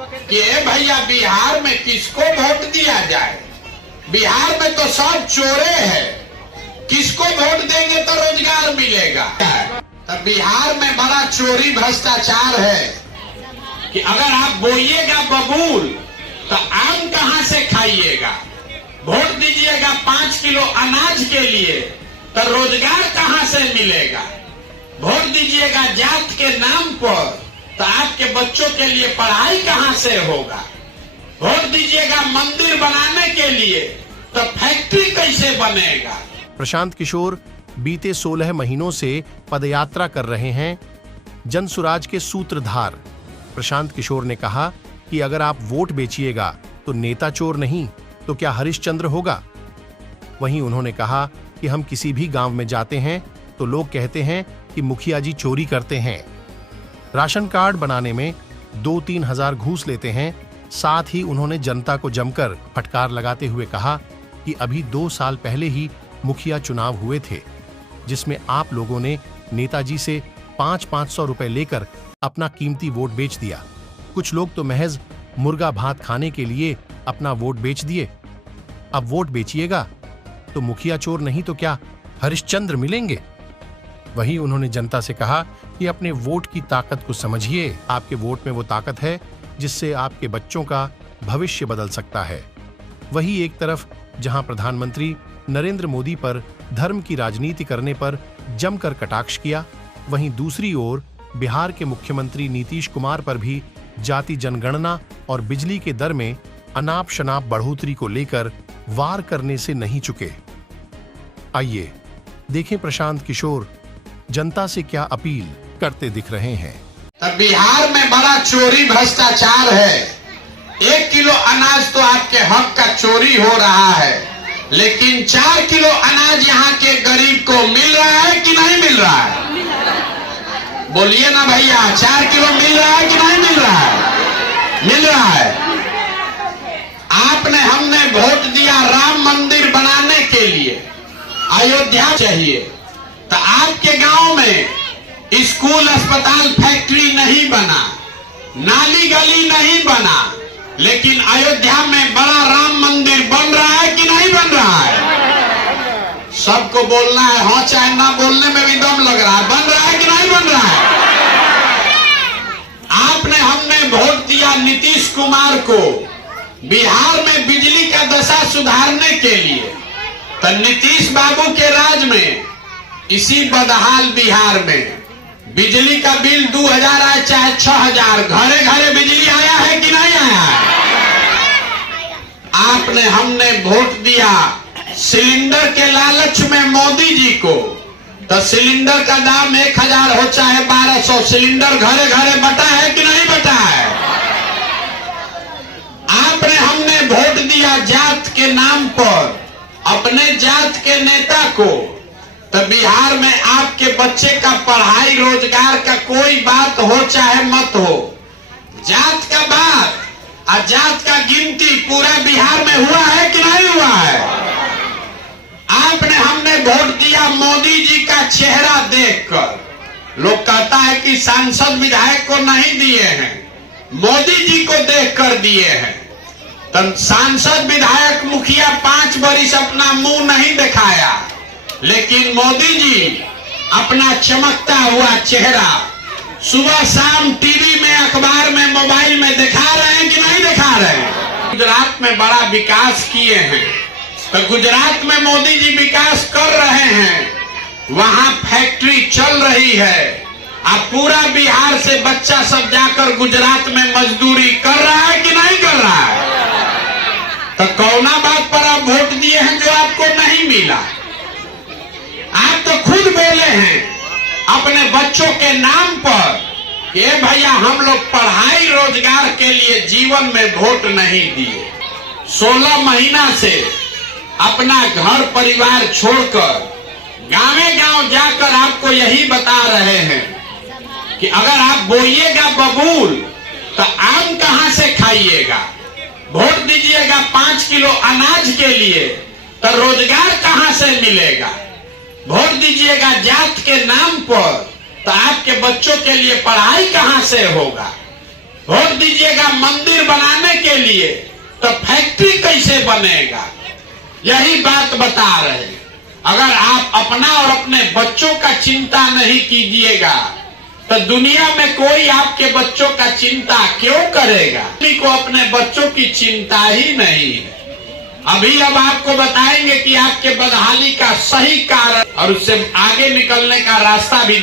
कि भैया बिहार में किसको वोट दिया जाए, बिहार में तो सब चोरे हैं, किसको वोट देंगे तो रोजगार मिलेगा। तो बिहार में बड़ा चोरी भ्रष्टाचार है कि अगर आप बोइएगा बबूल तो आम कहां से खाइएगा, वोट दीजिएगा 5 किलो अनाज के लिए तो रोजगार कहां से मिलेगा, वोट दीजिएगा जात के नाम पर तो आपके बच्चों के लिए पढ़ाई कहां से होगा, वोट दीजिएगा मंदिर बनाने के लिए तो फैक्ट्री कैसे बनेगा। प्रशांत किशोर बीते 16 महीनों से पदयात्रा कर रहे हैं। जनसुराज के सूत्रधार प्रशांत किशोर ने कहा कि अगर आप वोट बेचिएगा तो नेता चोर नहीं तो क्या हरिश्चंद्र होगा। वहीं उन्होंने कहा कि हम किसी भी गांव में जाते हैं तो लोग कहते हैं कि मुखिया जी चोरी करते हैं, राशन कार्ड बनाने में 2-3 हजार घूस लेते हैं। साथ ही उन्होंने जनता को जमकर फटकार लगाते हुए कहा कि अभी 2 साल पहले ही मुखिया चुनाव हुए थे जिसमें आप लोगों ने नेताजी से 500-500 रुपए लेकर अपना कीमती वोट बेच दिया। कुछ लोग तो महज मुर्गा भात खाने के लिए अपना वोट बेच दिए। अब वोट बेचिएगा तो मुखिया चोर नहीं तो क्या हरिश्चंद्र मिलेंगे। वहीं उन्होंने जनता से कहा कि अपने वोट की ताकत को समझिए, आपके वोट में वो ताकत है जिससे आपके बच्चों का भविष्य बदल सकता है। वहीं एक तरफ जहां प्रधानमंत्री नरेंद्र मोदी पर धर्म की राजनीति करने पर जमकर कटाक्ष किया, वहीं दूसरी ओर बिहार के मुख्यमंत्री नीतीश कुमार पर भी जाति जनगणना और बिजली के दर में अनाप शनाप बढ़ोतरी को लेकर वार करने से नहीं चुके। आइए देखें प्रशांत किशोर जनता से क्या अपील करते दिख रहे हैं। तब बिहार में बड़ा चोरी भ्रष्टाचार है। 1 किलो अनाज तो आपके हक का चोरी हो रहा है, लेकिन 4 किलो अनाज यहाँ के गरीब को मिल रहा है कि नहीं मिल रहा है? बोलिए ना भैया, 4 किलो मिल रहा है कि नहीं मिल रहा है? मिल रहा है। आपने हमने वोट दिया राम मंदिर बनाने के लिए, अयोध्या चाहिए, तो आपके गांव में स्कूल, अस्पताल, फैक्ट्री नहीं बना, नाली गली नहीं बना, लेकिन अयोध्या में बड़ा राम मंदिर बन रहा है कि नहीं बन रहा है? सबको बोलना है, हाँ चाहे ना बोलने में भी दम लग रहा है। बन रहा है कि नहीं बन रहा है? आपने हमने वोट दिया नीतीश कुमार को बिहार में बिजली का दशा सुधारने के लिए, तो नीतीश बाबू के राज में इसी बदहाल बिहार में बिजली का बिल 2000 आए चाहे 6000, घरे घरे बिजली आया है कि नहीं आया है? आपने हमने वोट दिया सिलेंडर के लालच में मोदी जी को, तो सिलेंडर का दाम 1000 हो चाहे 1200, सिलेंडर घरे घरे बटा है कि नहीं बटा है? आपने हमने वोट दिया जात के नाम पर अपने जात के नेता को, तो बिहार में आपके बच्चे का पढ़ाई रोजगार का कोई बात हो चाहे मत हो, जात का बात और जात का गिनती पूरा बिहार में हुआ है कि नहीं हुआ है? आपने हमने वोट दिया मोदी जी का चेहरा देखकर। लोग कहता है कि सांसद विधायक को नहीं दिए हैं, मोदी जी को देखकर दिए हैं। तो सांसद विधायक मुखिया 5 बरिस अपना मुंह नहीं दिखाया, लेकिन मोदी जी अपना चमकता हुआ चेहरा सुबह शाम टीवी में, अखबार में, मोबाइल में दिखा रहे हैं कि नहीं दिखा रहे हैं? गुजरात में बड़ा विकास किए हैं, तो गुजरात में मोदी जी विकास कर रहे हैं, वहां फैक्ट्री चल रही है। अब पूरा बिहार से बच्चा सब जाकर गुजरात में मजदूरी कर रहा है कि नहीं कर रहा है? तो कौना बात पर आप वोट दिए हैं जो आपको नहीं मिला? आप तो खुद बोले हैं अपने बच्चों के नाम पर कि भैया हम लोग पढ़ाई रोजगार के लिए जीवन में वोट नहीं दिए। 16 महीना से अपना घर परिवार छोड़कर गांवे गांव जाकर आपको यही बता रहे हैं कि अगर आप बोइएगा बबूल तो आम कहां से खाइएगा, वोट दीजिएगा 5 किलो अनाज के लिए तो रोजगार कहां से मिलेगा, वोट दीजिएगा जात के नाम पर तो आपके बच्चों के लिए पढ़ाई कहां से होगा, वोट दीजिएगा मंदिर लिए, तो फैक्ट्री कैसे बनेगा? यही बात बता रहे हैं। अगर आप अपना और अपने बच्चों का चिंता नहीं कीजिएगा तो दुनिया में कोई आपके बच्चों का चिंता क्यों करेगा? किसी को अपने बच्चों की चिंता ही नहीं है। अभी अब आपको बताएंगे कि आपके बदहाली का सही कारण और उससे आगे निकलने का रास्ता भी